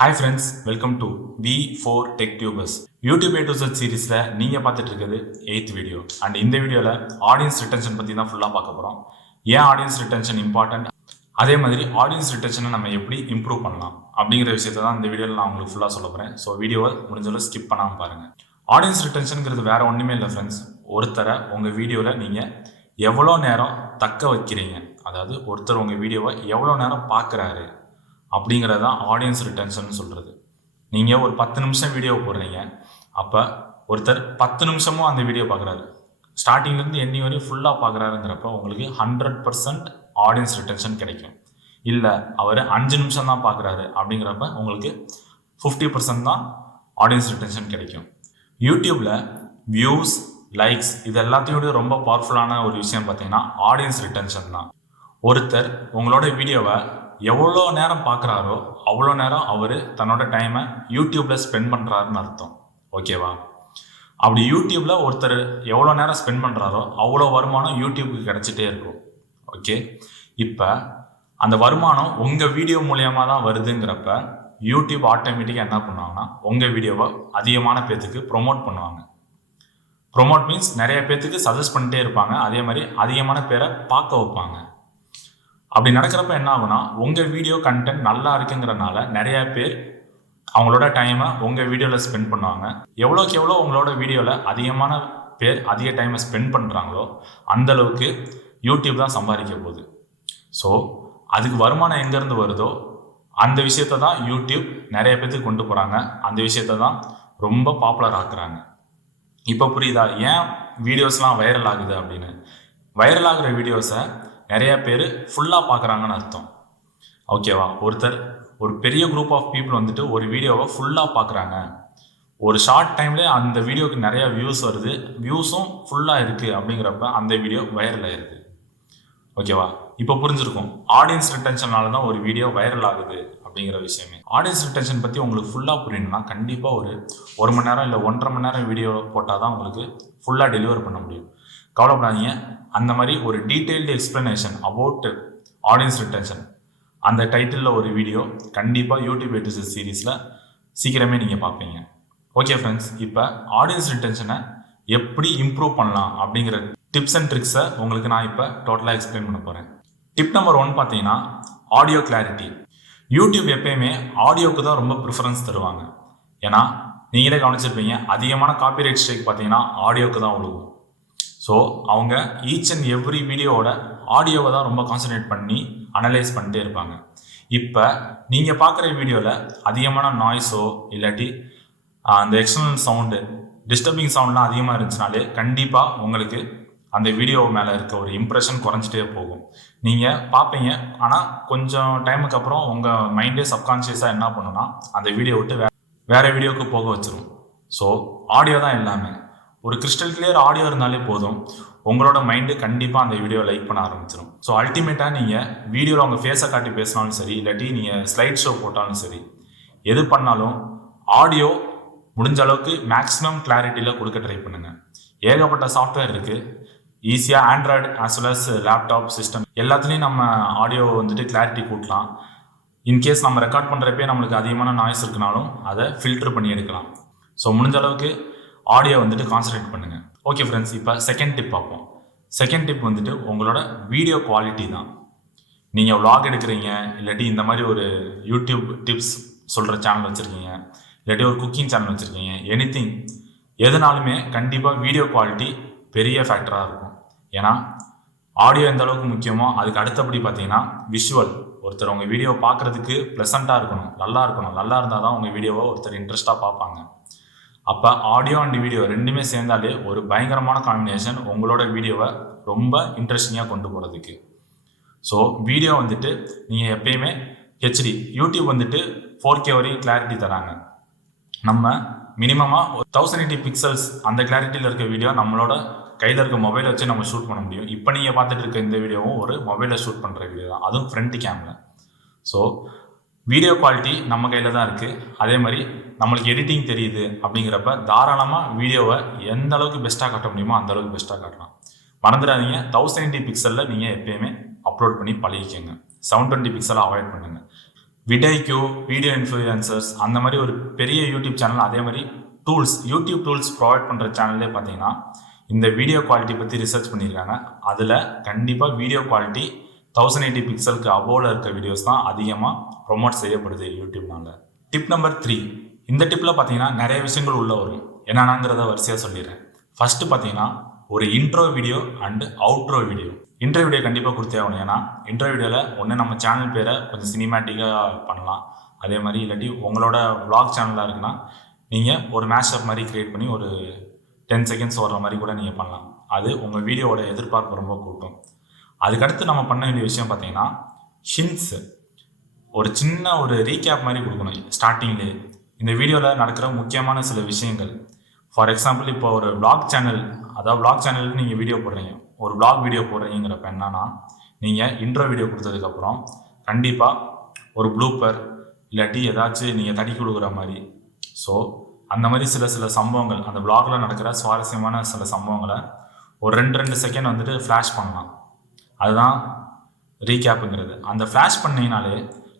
Hi friends, welcome to V4 Tech Tubers. YouTube A to Z சீரீஸ்ல நீங்க பார்த்துட்டு இருக்கிறது 8th வீடியோ. அண்ட் இந்த வீடியோல ஆடியன்ஸ் ரிட்டென்ஷன் பத்தி தான் ஃபுல்லா பார்க்க போறோம். ஏன் ஆடியன்ஸ் ரிட்டென்ஷன் இம்பார்ட்டன்ட், அதே மாதிரி ஆடியன்ஸ் ரிட்டென்ஷனை நம்ம எப்படி இம்ப்ரூவ் பண்ணலாம் அப்படிங்கிற விஷயத்தை தான் இந்த வீடியோவில் நான் உங்களுக்கு ஃபுல்லாக சொல்ல போகிறேன். ஸோ வீடியோவை முடிஞ்சளவு ஸ்கிப் பண்ணாமல் பாருங்கள். ஆடியன்ஸ் ரிட்டென்ஷனுங்கிறது வேற ஒன்றுமே இல்லை ஃப்ரெண்ட்ஸ். ஒருத்தரை உங்கள் வீடியோவில் நீங்கள் எவ்வளோ நேரம் தக்க வைக்கிறீங்க, அதாவது ஒருத்தர் உங்கள் வீடியோவை எவ்வளோ நேரம் பார்க்குறாரு அப்படிங்கிறது தான் ஆடியன்ஸ் ரிட்டென்ஷன் சொல்கிறது. நீங்கள் ஒரு 10 நிமிஷம் வீடியோ போடுறீங்க, அப்போ ஒருத்தர் 10 நிமிஷமும் அந்த வீடியோ பார்க்குறாரு, ஸ்டார்டிங்லேருந்து எண்டிங் வரையும் ஃபுல்லாக பார்க்குறாருங்கிறப்ப உங்களுக்கு 100% ஆடியன்ஸ் ரிட்டென்ஷன் கிடைக்கும். இல்லை அவர் 5 நிமிஷம் தான் பார்க்குறாரு அப்படிங்கிறப்ப உங்களுக்கு 50% தான் ஆடியன்ஸ் ரிட்டென்ஷன் கிடைக்கும். யூடியூப்பில் வியூஸ், லைக்ஸ் இது எல்லாத்தையோட ரொம்ப பவர்ஃபுல்லான ஒரு விஷயம் பார்த்தீங்கன்னா ஆடியன்ஸ் ரிட்டென்ஷன் தான். ஒருத்தர் உங்களோட வீடியோவை எவ்வளோ நேரம் பார்க்குறாரோ அவ்வளோ நேரம் அவர் தன்னோட டைமை யூடியூப்பில் ஸ்பெண்ட் பண்ணுறாருன்னு அர்த்தம். ஓகேவா? அப்படி யூடியூப்பில் ஒருத்தர் எவ்வளோ நேரம் ஸ்பெண்ட் பண்ணுறாரோ அவ்வளோ வருமானம் யூடியூப்புக்கு கிடச்சிட்டே இருக்கும். ஓகே, இப்போ அந்த வருமானம் உங்கள் வீடியோ மூலியமாக தான் வருதுங்கிறப்ப யூடியூப் ஆட்டோமேட்டிக்காக என்ன பண்ணுவாங்கன்னா உங்கள் வீடியோவை அதிகமான பேர்த்துக்கு ப்ரொமோட் பண்ணுவாங்க. ப்ரொமோட் மீன்ஸ் நிறைய பேர்த்துக்கு சஜஸ்ட் பண்ணிட்டே இருப்பாங்க, அதே மாதிரி அதிகமான பேரை பார்க்க வைப்பாங்க. அப்படி நடக்கிறப்ப என்ன ஆகுனா உங்கள் வீடியோ கண்டென்ட் நல்லா இருக்குங்கிறனால நிறைய பேர் அவங்களோட டைமை உங்கள் வீடியோவில் ஸ்பெண்ட் பண்ணுவாங்க. எவ்வளோக்கு எவ்வளோ உங்களோட வீடியோவில் அதிகமான பேர் அதிக டைமை ஸ்பெண்ட் பண்ணுறாங்களோ அந்தளவுக்கு யூடியூப் தான் சம்பாதிக்க போகுது. ஸோ அதுக்கு வருமானம் எங்கேருந்து வருதோ அந்த விஷயத்தை தான் யூடியூப் நிறைய பேர்த்துக்கு கொண்டு போகிறாங்க, அந்த விஷயத்தை தான் ரொம்ப பாப்புலர் ஆக்குறாங்க. இப்போ புரியுதா ஏன் வீடியோஸ்லாம் வைரல் ஆகுது அப்படின்னு? வைரல் ஆகிற வீடியோஸை நிறைய பேர் ஃபுல்லாக பார்க்குறாங்கன்னு அர்த்தம். ஓகேவா? ஒருத்தர் ஒரு பெரிய குரூப் ஆஃப் பீப்புள் வந்துட்டு ஒரு வீடியோவை ஃபுல்லாக பார்க்குறாங்க, ஒரு ஷார்ட் டைம்லேயே அந்த வீடியோவுக்கு நிறைய வியூஸ் வருது, வியூஸும் ஃபுல்லாக இருக்குது அப்படிங்கிறப்ப அந்த வீடியோ வைரல் ஆகிருக்கு. ஓகேவா? இப்போ புரிஞ்சிருக்கும் ஆடியன்ஸ் ரிட்டென்ஷனால தான் ஒரு வீடியோ வைரல் ஆகுது அப்படிங்கிற விஷயமே. ஆடியன்ஸ் ரிட்டென்ஷன் பற்றி உங்களுக்கு ஃபுல்லாக புரியணும்னா கண்டிப்பாக ஒரு மணி நேரம் இல்லை 1.5 மணி நேரம் வீடியோ போட்டால் தான் உங்களுக்கு ஃபுல்லாக டெலிவர் பண்ண முடியும். கவலைப்படாதீங்க, அந்த மாதிரி ஒரு detailed explanation about audience retention அந்த டைட்டிலில் ஒரு வீடியோ கண்டிப்பாக யூடியூப் A to Z சீரீஸில் சீக்கிரமே நீங்கள் பார்ப்பீங்க. ஓகே ஃப்ரெண்ட்ஸ், இப்போ ஆடியன்ஸ் ரிட்டென்ஷனை எப்படி இம்ப்ரூவ் பண்ணலாம் அப்படிங்கிற டிப்ஸ் அண்ட் ட்ரிக்ஸை உங்களுக்கு நான் இப்போ டோட்டலாக எக்ஸ்பிளைன் பண்ண போகிறேன். டிப் நம்பர் 1 பார்த்தீங்கன்னா ஆடியோ கிளாரிட்டி. யூடியூப் எப்பயுமே ஆடியோவுக்கு தான் ரொம்ப ப்ரிஃபரன்ஸ் தருவாங்க. ஏன்னா நீங்களே கவனிச்சிருப்பீங்க, அதிகமான காப்பிரைட் ஸ்ட்ரைக் பார்த்தீங்கன்னா ஆடியோவுக்கு தான் விழுகும். ஸோ அவங்க ஈச் அண்ட் எவ்ரி வீடியோவோட ஆடியோவை தான் ரொம்ப கான்சன்ட்ரேட் பண்ணி அனலைஸ் பண்ணிட்டே இருப்பாங்க. இப்போ நீங்கள் பார்க்குற வீடியோவில் அதிகமான நாய்ஸோ இல்லாட்டி அந்த எக்ஸ்டர்னல் சவுண்டு, டிஸ்டர்பிங் சவுண்ட்லாம் அதிகமாக இருந்துச்சுனாலே கண்டிப்பாக உங்களுக்கு அந்த வீடியோ மேலே இருக்க ஒரு இம்ப்ரெஷன் குறைஞ்சிட்டே போகும். நீங்கள் பார்ப்பீங்க, ஆனால் கொஞ்சம் டைமுக்கு அப்புறம் உங்கள் மைண்டே சப்கான்ஷியஸாக என்ன பண்ணுன்னா அந்த வீடியோ விட்டு வேறு வீடியோவுக்கு போக வச்சிரும். ஸோ ஆடியோ தான் எல்லாமே. ஒரு கிறிஸ்டல் கிளியர் ஆடியோ இருந்தாலே போதும், உங்களோட மைண்டு கண்டிப்பாக அந்த வீடியோ லைக் பண்ண ஆரம்பிச்சிடும். ஸோ அல்டிமேட்டாக நீங்கள் வீடியோவில் உங்கள் ஃபேஸை காட்டி பேசினாலும் சரி, இல்லாட்டி நீங்கள் ஸ்லைட் ஷோ போட்டாலும் சரி, எது பண்ணாலும் ஆடியோ முடிஞ்ச அளவுக்கு மேக்ஸிமம் கிளாரிட்டியில் கொடுக்க ட்ரை பண்ணுங்கள். ஏகப்பட்ட சாஃப்ட்வேர் இருக்குது, ஈஸியாக android as well as laptop system எல்லாத்துலேயும் நம்ம ஆடியோ வந்துட்டு கிளாரிட்டி கூட்டலாம். இன்கேஸ் நம்ம ரெக்கார்ட் பண்ணுறப்பே நம்மளுக்கு அதிகமான நாய்ஸ் இருக்குனாலும் அதை ஃபில்டர் பண்ணி எடுக்கலாம். ஸோ முடிஞ்ச அளவுக்கு ஆடியோ வந்துட்டு கான்சன்ட்ரேட் பண்ணுங்கள். ஓகே ஃப்ரெண்ட்ஸ், இப்போ செகண்ட் டிப் பார்ப்போம். செகண்ட் டிப் வந்துட்டு உங்களோட வீடியோ குவாலிட்டி தான். நீங்கள் விளாக் எடுக்கிறீங்க, இல்லாட்டி இந்த மாதிரி ஒரு யூடியூப் டிப்ஸ் சொல்கிற சேனல் வச்சுருக்கீங்க, இல்லாட்டி ஒரு குக்கிங் சேனல் வச்சுருக்கீங்க, எனிதிங் எதுனாலுமே கண்டிப்பாக வீடியோ குவாலிட்டி பெரிய ஃபேக்டராக இருக்கும். ஏன்னா ஆடியோ எந்த அளவுக்கு முக்கியமோ அதுக்கு அடுத்தபடி பார்த்தீங்கன்னா விஷுவல். ஒருத்தர் உங்கள் வீடியோ பார்க்குறதுக்கு ப்ளசண்ட்டாக இருக்கணும், நல்லா இருக்கணும். நல்லா இருந்தால் தான் உங்கள் வீடியோவை ஒருத்தர் இன்ட்ரெஸ்ட்டாக பார்ப்பாங்க. அப்போ ஆடியோ அண்ட் வீடியோ ரெண்டுமே சேர்ந்தாலே ஒரு பயங்கரமான காம்பினேஷன் உங்களோட வீடியோவை ரொம்ப இன்ட்ரெஸ்டிங்காக கொண்டு போகிறதுக்கு. ஸோ வீடியோ வந்துட்டு நீங்கள் எப்பயுமே ஹெச்டி, யூடியூப் வந்துட்டு 4K வரையும் கிளாரிட்டி தராங்க. நம்ம மினிமமாக 1080 பிக்சல்ஸ் அந்த கிளாரிட்டியில் இருக்க வீடியோ நம்மளோட கையில் இருக்க மொபைலை வச்சு நம்ம ஷூட் பண்ண முடியும். இப்போ நீங்கள் பார்த்துட்டு இருக்க இந்த வீடியோவும் ஒரு மொபைலில் ஷூட் பண்ணுற வீடியோ தான், அதுவும் ஃப்ரண்ட் கேமில். ஸோ வீடியோ குவாலிட்டி நம்ம கையில் தான் இருக்குது. அதே மாதிரி நம்மளுக்கு எடிட்டிங் தெரியுது அப்படிங்கிறப்ப தாராளமாக வீடியோவை எந்த அளவுக்கு பெஸ்ட்டாக காட்ட முடியுமோ அந்த அளவுக்கு பெஸ்ட்டாக காட்டலாம். மறந்துடாதீங்க, 1080 பிக்சலில் நீங்கள் எப்பயுமே அப்லோட் பண்ணி பழகிக்கங்க. 720 பிக்சலை அவாய்ட் பண்ணுங்கள். விடைக்யூ, வீடியோ இன்ஃப்ளூயன்சர்ஸ் அந்த மாதிரி ஒரு பெரிய யூடியூப் சேனல், அதே மாதிரி யூடியூப் டூல்ஸ் ப்ரொவைட் பண்ணுற சேனல்லே பார்த்தீங்கன்னா இந்த வீடியோ குவாலிட்டி பற்றி ரிசர்ச் பண்ணியிருக்காங்க. அதில் கண்டிப்பாக வீடியோ குவாலிட்டி 1080 பிக்சலுக்கு அபோவில் இருக்க வீடியோஸ் தான் அதிகமாக ப்ரொமோட் செய்யப்படுது யூடியூப்னால. Tip number 3. இந்த டிப்பில் பார்த்தீங்கன்னா நிறைய விஷயங்கள் உள்ளே வரும். என்னன்னாங்கிறத வரிசையாக சொல்லிடுறேன். ஃபஸ்ட்டு பார்த்தீங்கன்னா ஒரு intro video and outro video. Intro video கண்டிப்பாக கொடுத்தே ஆகணும். ஏன்னா இன்ட்ரோ வீடியோவில் ஒன்று நம்ம சேனல் பேரை கொஞ்சம் சினிமேட்டிக்காக பண்ணலாம். அதே மாதிரி இல்லாட்டி உங்களோட vlog சேனலாக இருக்குன்னா நீங்கள் ஒரு மேஷப் மாதிரி க்ரியேட் பண்ணி ஒரு 10 செகண்ட்ஸ் வர்ற மாதிரி கூட நீங்கள் பண்ணலாம். அது உங்கள் வீடியோவோட எதிர்பார்ப்பு ரொம்ப கூட்டும். அதுக்கடுத்து நம்ம பண்ண வேண்டிய விஷயம் பார்த்தீங்கன்னா ஹிண்ட்ஸு. ஒரு சின்ன ஒரு ரீகேப் மாதிரி கொடுக்கணும் ஸ்டார்டிங்லேயே. இந்த வீடியோவில் நடக்கிற முக்கியமான சில விஷயங்கள். ஃபார் எக்ஸாம்பிள், இப்போ ஒரு vlog சேனல், அதாவது vlog சேனலுக்கு நீங்கள் வீடியோ போடுறீங்க, ஒரு vlog வீடியோ போடுறீங்கிறப்ப என்னன்னா நீங்கள் இன்ட்ரோ வீடியோ கொடுத்ததுக்கப்புறம் கண்டிப்பாக ஒரு ப்ளூப்பர் இல்லாட்டி ஏதாச்சும் நீங்கள் தடி கொடுக்குற மாதிரி, ஸோ அந்த மாதிரி சில சம்பவங்கள், அந்த vlogல நடக்கிற சுவாரஸ்யமான சில சம்பவங்களை ஒரு 2 செகண்ட் வந்துட்டு ஃப்ளாஷ் பண்ணலாம். அதுதான் ரீகேப்புங்கிறது. அந்த ஃப்ளாஷ் பண்ணிங்கனாலே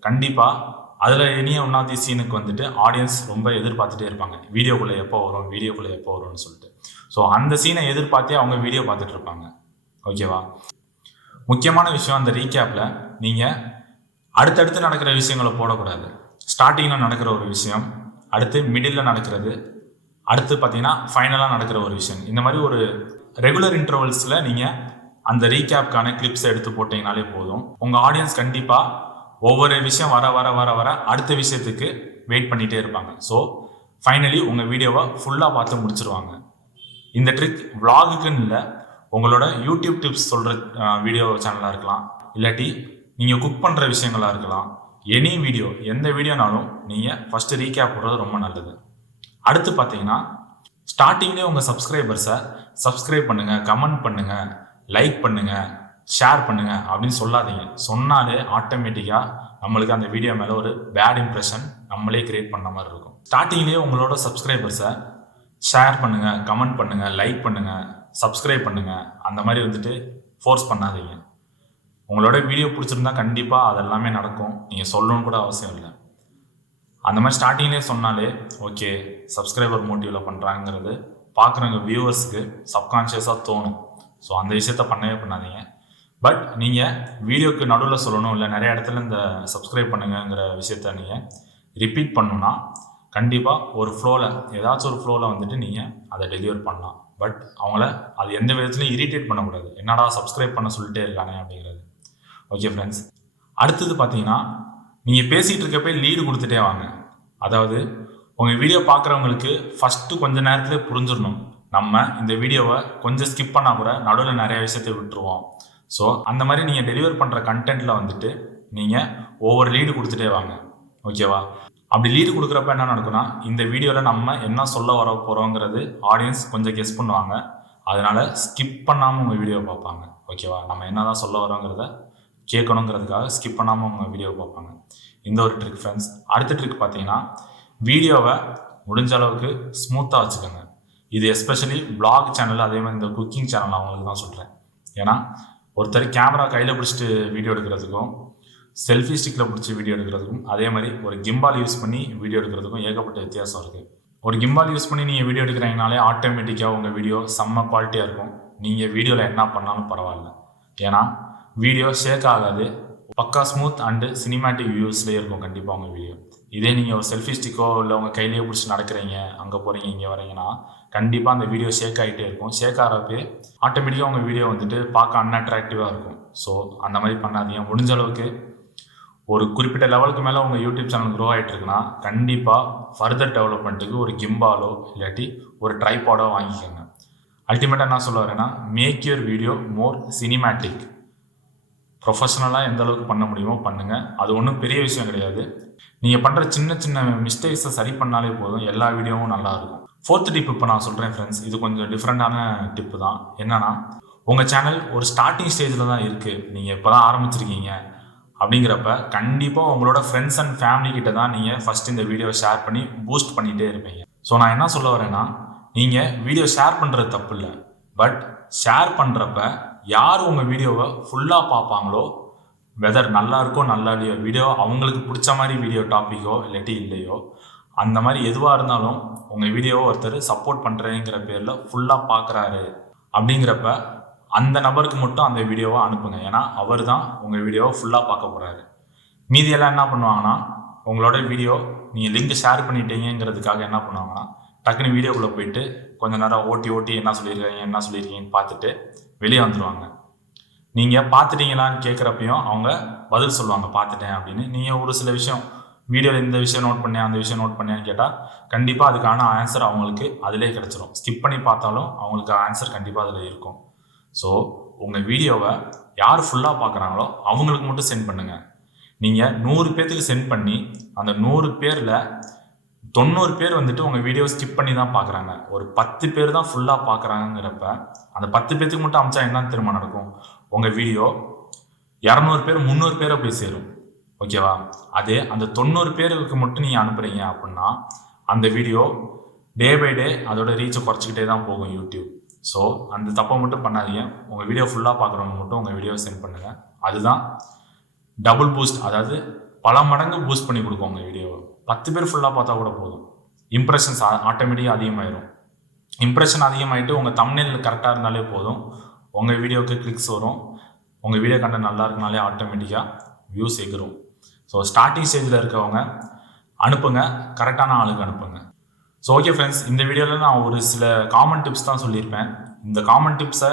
கண்டிப்பாக அதில் இனிய ஒன்றாவது சீனுக்கு வந்துட்டு ஆடியன்ஸ் ரொம்ப எதிர்பார்த்துட்டே இருப்பாங்க. வீடியோக்குள்ளே எப்போ வரும்னு சொல்லிட்டு. ஸோ அந்த சீனை எதிர்பார்த்தே அவங்க வீடியோ பார்த்துட்டு இருப்பாங்க. ஓகேவா? முக்கியமான விஷயம், அந்த ரீகேப்பில் நீங்கள் அடுத்தடுத்து நடக்கிற விஷயங்களை போடக்கூடாது. ஸ்டார்டிங்கில் நடக்கிற ஒரு விஷயம், அடுத்து மிடில் நடக்கிறது, அடுத்து பார்த்தீங்கன்னா ஃபைனலாக நடக்கிற ஒரு விஷயம். இந்த மாதிரி ஒரு ரெகுலர் இன்டர்வல்ஸில் நீங்கள் அந்த ரீகேப்கான கிளிப்ஸை எடுத்து போட்டிங்கனாலே போதும். உங்கள் ஆடியன்ஸ் கண்டிப்பாக ஒவ்வொரு விஷயம் வர வர வர வர அடுத்த விஷயத்துக்கு வெயிட் பண்ணிகிட்டே இருப்பாங்க. ஸோ ஃபைனலி உங்கள் வீடியோவை ஃபுல்லாக பார்த்து முடிச்சிருவாங்க. இந்த ட்ரிக் vlogக்குன்னு இல்லை, உங்களோட யூடியூப் டிப்ஸ் சொல்கிற வீடியோ சேனலாக இருக்கலாம், இல்லாட்டி நீங்கள் குக் பண்ணுற விஷயங்களாக இருக்கலாம். எனி வீடியோ, எந்த வீடியோனாலும் நீங்கள் ஃபஸ்ட்டு ரீகேப் போடுறது ரொம்ப நல்லது. அடுத்து பார்த்தீங்கன்னா ஸ்டார்டிங்லேயே உங்கள் சப்ஸ்கிரைபர்ஸை சப்ஸ்கிரைப் பண்ணுங்கள், கமெண்ட் பண்ணுங்கள், லைக் பண்ணுங்கள், ஷேர் பண்ணுங்கள் அப்படின்னு சொல்லாதீங்க. சொன்னாலே ஆட்டோமேட்டிக்காக நம்மளுக்கு அந்த வீடியோ மேலே ஒரு பேட் இம்ப்ரெஷன் நம்மளே கிரியேட் பண்ண மாதிரி இருக்கும். ஸ்டார்டிங்லேயே உங்களோட சப்ஸ்கிரைபர்ஸை ஷேர் பண்ணுங்கள், கமெண்ட் பண்ணுங்கள், லைக் பண்ணுங்கள், சப்ஸ்கிரைப் பண்ணுங்கள், அந்த மாதிரி வந்துட்டு ஃபோர்ஸ் பண்ணாதீங்க. உங்களோட வீடியோ பிடிச்சிருந்தா கண்டிப்பாக அதெல்லாமே நடக்கும். நீங்கள் சொல்லணும்னு கூட அவசியம் இல்லை. அந்த மாதிரி ஸ்டார்டிங்லேயே சொன்னாலே ஓகே, சப்ஸ்கிரைபர் மோட்டிவில் பண்ணுறாங்கிறது பார்க்குறவங்க வியூவர்ஸுக்கு சப்கான்ஷியஸாக தோணும். ஸோ அந்த விஷயத்த பண்ணவே பண்ணாதீங்க. பட் நீங்கள் வீடியோக்கு நடுவில் சொல்லணும், இல்லை நிறைய இடத்துல இந்த சப்ஸ்கிரைப் பண்ணுங்கிற விஷயத்த நீங்கள் ரிப்பீட் பண்ணணுன்னா கண்டிப்பாக ஒரு ஃப்ளோவில், ஏதாச்சும் ஒரு ஃப்ளோவில் வந்துட்டு நீங்கள் அதை டெலிவர் பண்ணலாம். பட் அவங்கள அது எந்த விதத்துலையும் இரிட்டேட் பண்ணக்கூடாது. என்னடா சப்ஸ்கிரைப் பண்ண சொல்லிட்டே இருக்கானே அப்படிங்கிறது. ஓகே ஃப்ரெண்ட்ஸ், அடுத்தது பார்த்தீங்கன்னா நீங்கள் பேசிகிட்டு இருக்கப்பே லீடு கொடுத்துட்டே வாங்க. அதாவது உங்கள் வீடியோ பார்க்குறவங்களுக்கு ஃபஸ்ட்டு கொஞ்சம் நேரத்துலேயே புரிஞ்சிடணும், நம்ம இந்த வீடியோவை கொஞ்சம் ஸ்கிப் பண்ணால் கூட நடுவில் நிறைய விஷயத்தை விட்டுருவோம். ஸோ அந்த மாதிரி நீங்கள் டெலிவர் பண்ணுற கண்டென்ட்டில் வந்துட்டு நீங்கள் ஒவ்வொரு லீடு கொடுத்துட்டே வாங்க. ஓகேவா? அப்படி லீடு கொடுக்குறப்ப என்ன நடக்கும்னா, இந்த வீடியோவில் நம்ம என்ன சொல்ல வர போகிறோங்கிறது ஆடியன்ஸ் கொஞ்சம் கெஸ் பண்ணுவாங்க. அதனால் ஸ்கிப் பண்ணாமல் உங்கள் வீடியோவை பார்ப்பாங்க. ஓகேவா? நம்ம என்ன தான் சொல்ல வரோங்கிறத கேட்கணுங்கிறதுக்காக ஸ்கிப் பண்ணாமல் உங்கள் வீடியோவை பார்ப்பாங்க. இந்த ஒரு ட்ரிக் ஃப்ரெண்ட்ஸ். அடுத்த ட்ரிக் பார்த்தீங்கன்னா, வீடியோவை முடிஞ்ச அளவுக்கு ஸ்மூத்தாக வச்சுக்கோங்க. இது எஸ்பெஷலி vlog சேனல், அதே மாதிரி இந்த குக்கிங் சேனல் அவங்களுக்கு தான் சொல்கிறேன். ஏன்னா ஒருத்தர் கேமரா கையில் பிடிச்சிட்டு வீடியோ எடுக்கிறதுக்கும், செல்ஃபி ஸ்டிக்கில் பிடிச்சி வீடியோ எடுக்கிறதுக்கும், அதே மாதிரி ஒரு கிம்பால் யூஸ் பண்ணி வீடியோ எடுக்கிறதுக்கும் ஏகப்பட்ட வித்தியாசம் இருக்குது. ஒரு கிம்பால் யூஸ் பண்ணி நீங்கள் வீடியோ எடுக்கிறீங்கனாலே ஆட்டோமேட்டிக்காக உங்கள் வீடியோ செம்ம குவாலிட்டியாக இருக்கும். நீங்கள் வீடியோவில் என்ன பண்ணாலும் பரவாயில்ல. ஏன்னா வீடியோ ஷேக் ஆகாது, பக்கா ஸ்மூத் அண்டு சினிமேட்டிக் வியூஸ்லேயே இருக்கும் கண்டிப்பாக உங்கள் வீடியோ. இதே நீங்கள் ஒரு செல்ஃபி ஸ்டிக்கோ இல்லை உங்கள் கையிலேயே பிடிச்சி நடக்கிறீங்க, அங்கே போகிறீங்க இங்கே வரீங்கன்னா கண்டிப்பாக அந்த வீடியோ ஷேக் ஆகிட்டே இருக்கும். ஷேக் ஆகிறப்பே ஆட்டோமேட்டிக்காக உங்கள் வீடியோ வந்துட்டு பார்க்க அன்அட்ராக்டிவாக இருக்கும். ஸோ அந்த மாதிரி பண்ணாதீங்க. முடிஞ்ச அளவுக்கு ஒரு குறிப்பிட்ட லெவலுக்கு மேலே உங்கள் யூடியூப் சேனல் க்ரோ ஆகிட்டு இருக்குன்னா கண்டிப்பாக ஃபர்தர் டெவலப்மெண்ட்டுக்கு ஒரு கிம்பாலோ இல்லாட்டி ஒரு ட்ரைபாடோ வாங்கிக்கோங்க. அல்டிமேட்டாக என்ன சொல்ல வரேன்னா, make your video more cinematic. ப்ரொஃபஷனலாக எந்த அளவுக்கு பண்ண முடியுமோ பண்ணுங்கள். அது ஒன்றும் பெரிய விஷயம் கிடையாது. நீங்கள் பண்ணுற சின்ன சின்ன மிஸ்டேக்ஸை சரி பண்ணாலே போதும், எல்லா வீடியோவும் நல்லாயிருக்கும். 4th டிப் இப்போ நான் சொல்கிறேன் ஃப்ரெண்ட்ஸ். இது கொஞ்சம் டிஃப்ரெண்ட்டான டிப்பு தான். என்னன்னா, உங்கள் சேனல் ஒரு ஸ்டார்டிங் ஸ்டேஜில் தான் இருக்குது, நீங்கள் இப்போ தான் ஆரம்பிச்சிருக்கீங்க அப்படிங்கிறப்ப கண்டிப்பாக உங்களோட ஃப்ரெண்ட்ஸ் அண்ட் ஃபேமிலி கிட்ட தான் நீங்கள் ஃபஸ்ட்டு இந்த வீடியோவை ஷேர் பண்ணி பூஸ்ட் பண்ணிகிட்டே இருப்பீங்க. ஸோ நான் என்ன சொல்ல வரேன்னா, நீங்கள் வீடியோ ஷேர் பண்ணுறது தப்பு இல்லை, பட் ஷேர் பண்ணுறப்ப யார் உங்கள் வீடியோவை ஃபுல்லாக பார்ப்பாங்களோ வெதர் நல்லா இருக்கோ நல்லா இல்லையோ, வீடியோ அவங்களுக்கு பிடிச்ச மாதிரி வீடியோ டாப்பிக்கோ இல்லாட்டி இல்லையோ, அந்த மாதிரி எதுவாக இருந்தாலும் உங்கள் வீடியோவை ஒருத்தர் சப்போர்ட் பண்ணுறேங்கிற பேரில் ஃபுல்லாக பார்க்குறாரு அப்படிங்கிறப்ப அந்த நபருக்கு மட்டும் அந்த வீடியோவை அனுப்புங்க. ஏன்னா அவர் தான் உங்கள் வீடியோவை ஃபுல்லாக பார்க்க போகிறாரு. மீதியெல்லாம் என்ன பண்ணுவாங்கன்னா, உங்களோட வீடியோ நீங்கள் லிங்க் ஷேர் பண்ணிட்டீங்கிறதுக்காக என்ன பண்ணுவாங்கன்னா, டக்குன்னு வீடியோக்குள்ளே போயிட்டு கொஞ்சம் நேரம் ஓட்டி என்ன சொல்லியிருக்கீங்கன்னு பார்த்துட்டு வெளியே வந்துடுவாங்க. நீங்கள் பார்த்துட்டீங்களான்னு கேட்குறப்பையும் அவங்க பதில் சொல்லுவாங்க பார்த்துட்டேன் அப்படின்னு. நீங்கள் ஒரு சில விஷயம் வீடியோவில் இந்த விஷயம் நோட் பண்ணேன் அந்த விஷயம் நோட் பண்ணேன்னு கேட்டால் கண்டிப்பாக அதுக்கான ஆன்சர் அவங்களுக்கு அதிலே கிடச்சிரும். ஸ்கிப் பண்ணி பார்த்தாலும் அவங்களுக்கு ஆன்சர் கண்டிப்பாக அதில் இருக்கும். ஸோ உங்கள் வீடியோவை யார் ஃபுல்லாக பார்க்குறாங்களோ அவங்களுக்கு மட்டும் சென்ட் பண்ணுங்கள். நீங்கள் 100 பேர்த்துக்கு சென்ட் பண்ணி அந்த 100 பேரில் 90 பேர் வந்துட்டு உங்கள் வீடியோ ஸ்கிப் பண்ணி தான் பார்க்குறாங்க. ஒரு 10 பேர் தான் ஃபுல்லாக பார்க்குறாங்கிறப்ப அந்த 10 பேர்த்துக்கு மட்டும் அமிச்சா என்னன்னு திரும்ப நடக்கும்? உங்கள் வீடியோ 200 பேர் 300 பேரை போய் சேரும். ஓகேவா? அதே அந்த 90 பேருக்கு மட்டும் நீங்கள் அனுப்புகிறீங்க அப்படின்னா அந்த வீடியோ டே பை டே அதோட ரீச்சை குறைச்சிக்கிட்டே தான் போகும் யூடியூப். ஸோ அந்த தப்பை மட்டும் பண்ணாதீங்க. உங்கள் வீடியோ ஃபுல்லாக பார்க்குறவங்க மட்டும் உங்கள் வீடியோவை சென்ட் பண்ணுங்கள். அதுதான் டபுள் பூஸ்ட், அதாவது பல மடங்கு பூஸ்ட் பண்ணி கொடுக்கும் உங்கள் வீடியோவை. 10 பேர் ஃபுல்லாக பார்த்தா கூட போதும். இம்ப்ரெஷன்ஸ் ஆட்டோமேட்டிக்காக அதிகமாகிடும். இம்ப்ரெஷன் அதிகமாகிட்டு உங்கள் தம்ப்நெயில் கரெக்டாக இருந்தாலே போதும், உங்கள் வீடியோவுக்கு கிளிக்ஸ் வரும். உங்கள் வீடியோ கண்டென்ட் நல்லா இருக்குனாலே ஆட்டோமேட்டிக்காக வியூஸ் எகிரும். ஸோ ஸ்டார்டிங் ஸ்டேஜில் இருக்கவங்க அனுப்புங்க, கரெக்டான ஆளுக்கு அனுப்புங்க. ஸோ ஓகே ஃப்ரெண்ட்ஸ், இந்த வீடியோவில் நான் ஒரு சில காமன் டிப்ஸ் தான் சொல்லியிருப்பேன். இந்த காமன் டிப்ஸை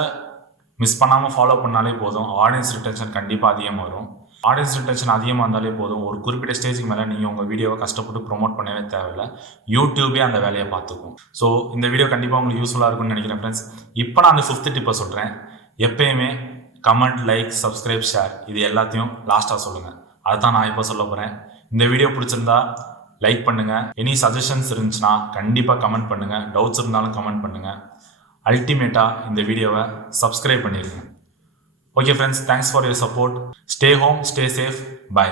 மிஸ் பண்ணாமல் ஃபாலோ பண்ணாலே போதும், ஆடியன்ஸ் ரிட்டென்ஷன் கண்டிப்பாக அதிகமாக வரும். ஆடியன்ஸ் ரிட்டென்ஷன் அதிகமாக இருந்தாலே போதும், ஒரு குறிப்பிட்ட ஸ்டேஜுக்கு மேலே நீங்கள் உங்கள் வீடியோவை கஷ்டப்பட்டு ப்ரொமோட் பண்ணவே தேவையில்லை, யூடியூபே அந்த வேலையை பார்த்துக்கும். ஸோ இந்த வீடியோ கண்டிப்பாக உங்களுக்கு யூஸ்ஃபுல்லாக இருக்கும்னு நினைக்கிறேன் ஃப்ரெண்ட்ஸ். இப்போ நான் அந்த 5th டிப்பை சொல்கிறேன். எப்பயுமே கமெண்ட், லைக், சப்ஸ்கிரைப், ஷேர் இது எல்லாத்தையும் லாஸ்ட்டாக சொல்லுங்கள். அதுதான் நான் இப்போ சொல்ல போகிறேன். இந்த வீடியோ பிடிச்சிருந்தா லைக் பண்ணுங்கள். எனி சஜஷன்ஸ் இருந்துச்சுன்னா கண்டிப்பாக கமெண்ட் பண்ணுங்கள். டவுட்ஸ் இருந்தாலும் கமெண்ட் பண்ணுங்கள். அல்டிமேட்டாக இந்த வீடியோவை சப்ஸ்கிரைப் பண்ணிடுங்க. Okay friends, thanks for your support. Stay home, stay safe, by.